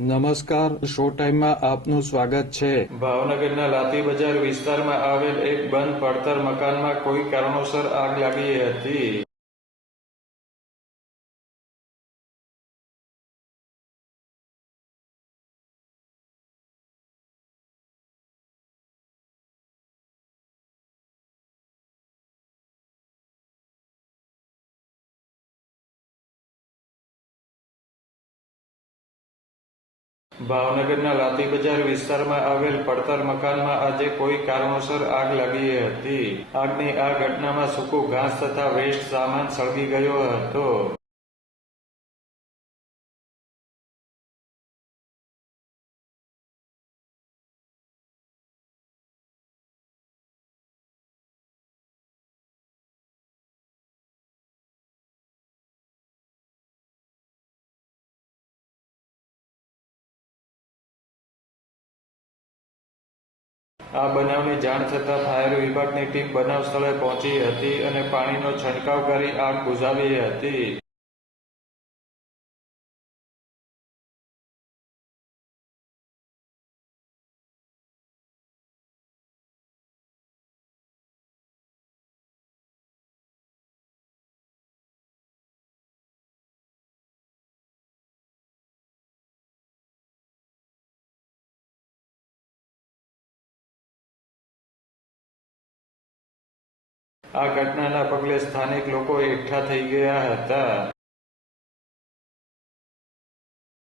નમસ્કાર, શો ટાઈમમાં આપનું સ્વાગત છે. ભાવનગરના લાતી બજાર વિસ્તારમાં આવેલ એક બંધ પડતર મકાનમાં કોઈ કારણોસર આગ લાગી હતી. ભાવનગરના લાતી બજાર વિસ્તારમાં આવેલ પડતર મકાનમાં આજે કોઈ કારણોસર આગ લાગી હતી. આગની આ ઘટનામાં સૂકું ઘાસ તથા વેસ્ટ સામાન સળગી ગયો હતો. આ બનાવની જાણ થતાં ફાયર વિભાગની ટીમ બનાવ સ્થળે પહોંચી હતી અને પાણીનો છંટકાવ કરી આગ બુઝાવી હતી. આ ઘટનાના પગલે સ્થાનિક લોકો એકઠા થઈ ગયા હતા.